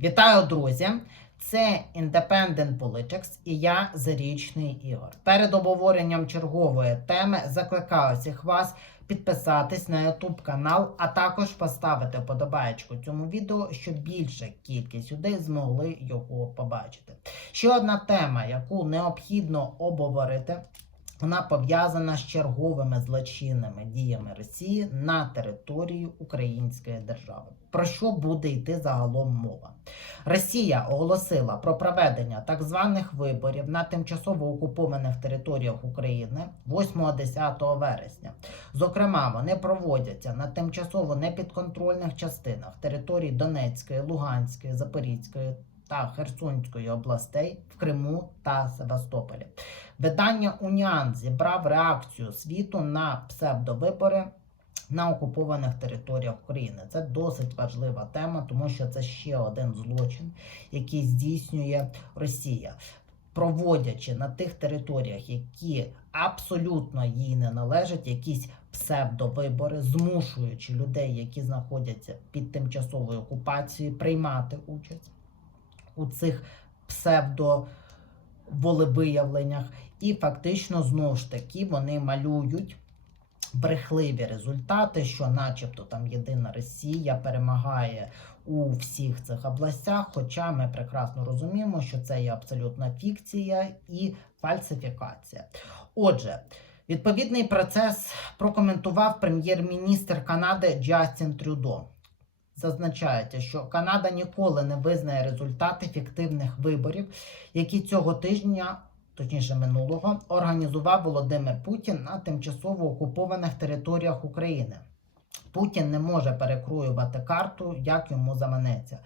Вітаю, друзі! Це Independent Politics і я Зарічний Ігор. Перед обговоренням чергової теми закликаю всіх вас підписатись на YouTube канал, а також поставити вподобаєчку цьому відео, щоб більша кількість людей змогли його побачити. Ще одна тема, яку необхідно обговорити. Вона пов'язана з черговими злочинними діями Росії на території Української держави. Про що буде йти загалом мова? Росія оголосила про проведення так званих виборів на тимчасово окупованих територіях України 8-10 вересня. Зокрема, вони проводяться на тимчасово непідконтрольних частинах територій Донецької, Луганської, Запорізької та Херсонської областей в Криму та Севастополі. Видання Уніан зібрав реакцію світу на псевдовибори на окупованих територіях України. Це досить важлива тема, тому що це ще один злочин, який здійснює Росія. Проводячи на тих територіях, які абсолютно їй не належать, якісь псевдовибори, змушуючи людей, які знаходяться під тимчасовою окупацією, приймати участь у цих псевдо волевиявленнях, і фактично знову ж таки вони малюють брехливі результати, що, начебто, там єдина Росія перемагає у всіх цих областях. Хоча ми прекрасно розуміємо, що це є абсолютна фікція і фальсифікація. Отже. Відповідний процес прокоментував прем'єр-міністр Канади Джастін Трюдо. Зазначається, що Канада ніколи не визнає результати фіктивних виборів, які цього тижня, точніше минулого, організував Володимир Путін на тимчасово окупованих територіях України. Путін не може перекроювати карту, як йому заманеться.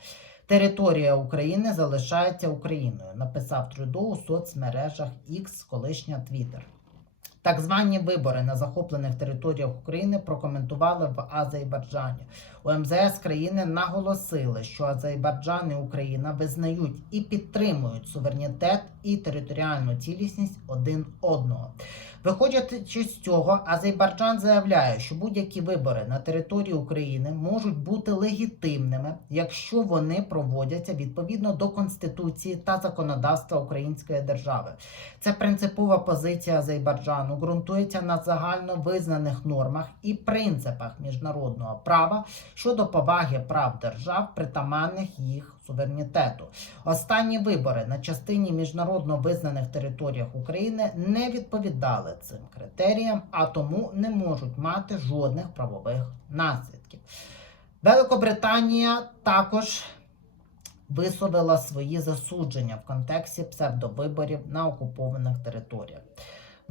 Територія України залишається Україною, написав Трюдо у соцмережах X, колишня Twitter. Так звані вибори на захоплених територіях України прокоментували в Азербайджані. У МЗС країни наголосили, що Азербайджан і Україна визнають і підтримують суверенітет і територіальну цілісність один одного. Виходячи з цього, Азербайджан заявляє, що будь-які вибори на території України можуть бути легітимними, якщо вони проводяться відповідно до Конституції та законодавства Української держави. Це принципова позиція Азербайджану, ґрунтується на загально визнаних нормах і принципах міжнародного права щодо поваги прав держав, притаманних їх суверенітету. Останні вибори на частині міжнародно визнаних територіях України не відповідали цим критеріям, а тому не можуть мати жодних правових наслідків. Великобританія також висловила свої засудження в контексті псевдовиборів на окупованих територіях.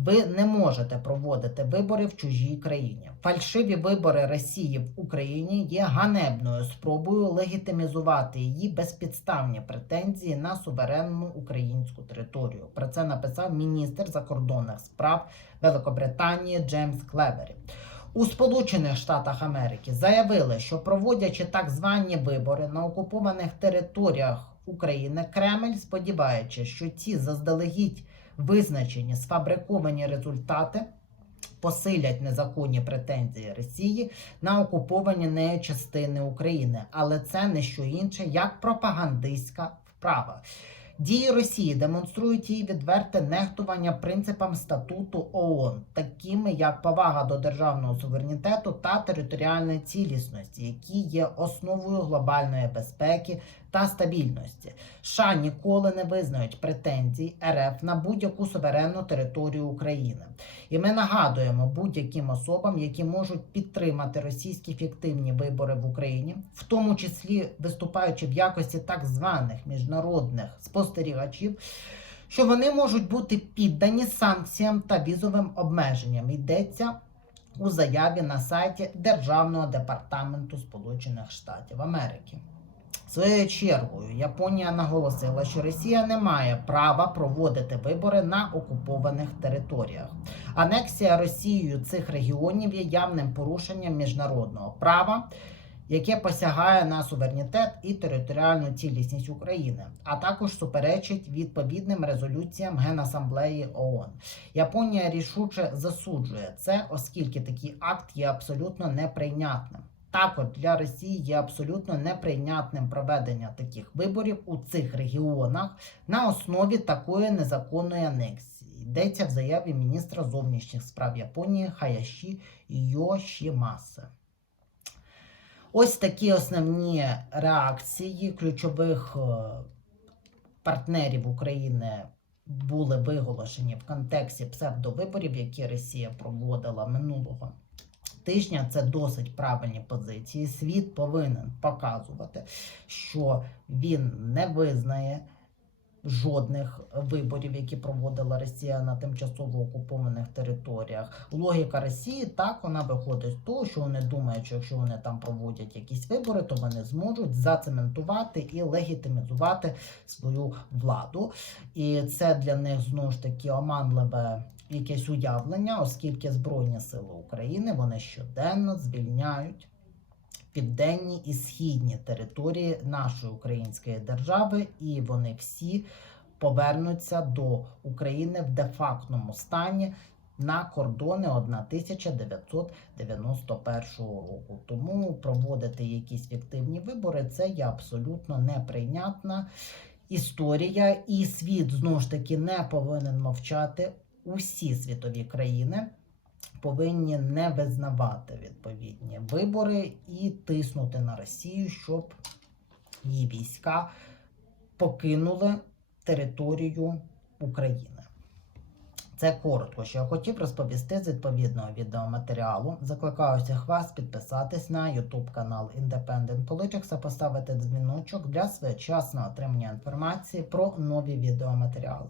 Ви не можете проводити вибори в чужій країні. Фальшиві вибори Росії в Україні є ганебною спробою легітимізувати її безпідставні претензії на суверенну українську територію. Про це написав міністр закордонних справ Великобританії Джеймс Клевері. У Сполучених Штатах Америки заявили, що проводячи так звані вибори на окупованих територіях України, Кремль, сподіваючись, що ці заздалегідь визначені сфабриковані результати посилять незаконні претензії Росії на окуповані нею частини України, але це не що інше як пропагандистська вправа. Дії Росії демонструють її відверте нехтування принципам статуту ООН, такими як повага до державного суверенітету та територіальної цілісності, які є основою глобальної безпеки та стабільності. США ніколи не визнають претензій РФ на будь-яку суверенну територію України. І ми нагадуємо будь-яким особам, які можуть підтримати російські фіктивні вибори в Україні, в тому числі виступаючи в якості так званих міжнародних спостерігачів. Що вони можуть бути піддані санкціям та візовим обмеженням, йдеться у заяві на сайті Державного департаменту Сполучених Штатів Америки. Своєю чергою Японія наголосила, що Росія не має права проводити вибори на окупованих територіях. Анексія Росією цих регіонів є явним порушенням міжнародного права, яке посягає на суверенітет і територіальну цілісність України, а також суперечить відповідним резолюціям Генасамблеї ООН. Японія рішуче засуджує це, оскільки такий акт є абсолютно неприйнятним. Також для Росії є абсолютно неприйнятним проведення таких виборів у цих регіонах на основі такої незаконної анексії. Йдеться в заяві міністра зовнішніх справ Японії Хаяші Йошімасе. Ось такі основні реакції ключових е, партнерів України були виголошені в контексті псевдовиборів, які Росія проводила минулого тижня. Це досить правильні позиції. Світ повинен показувати, що він не визнає жодних виборів, які проводила Росія на тимчасово окупованих територіях. Логіка Росії так вона виходить з того, що вони думають, що якщо вони там проводять якісь вибори, то вони зможуть зацементувати і легітимізувати свою владу. І це для них знову ж таки оманливе якесь уявлення, оскільки Збройні Сили України вони щоденно звільняють південні і східні території нашої української держави, і вони всі повернуться до України в де-фактному стані. На кордони 1991 року. Тому проводити якісь фіктивні вибори це є абсолютно неприйнятна історія, і світ знову ж таки не повинен мовчати. Усі світові країни повинні не визнавати відповідні вибори і тиснути на Росію, щоб її війська покинули територію України. Це коротко, що я хотів розповісти з відповідного відеоматеріалу. Закликаю всіх вас підписатись на YouTube канал Independent Politics та поставити дзвіночок для своєчасного отримання інформації про нові відеоматеріали.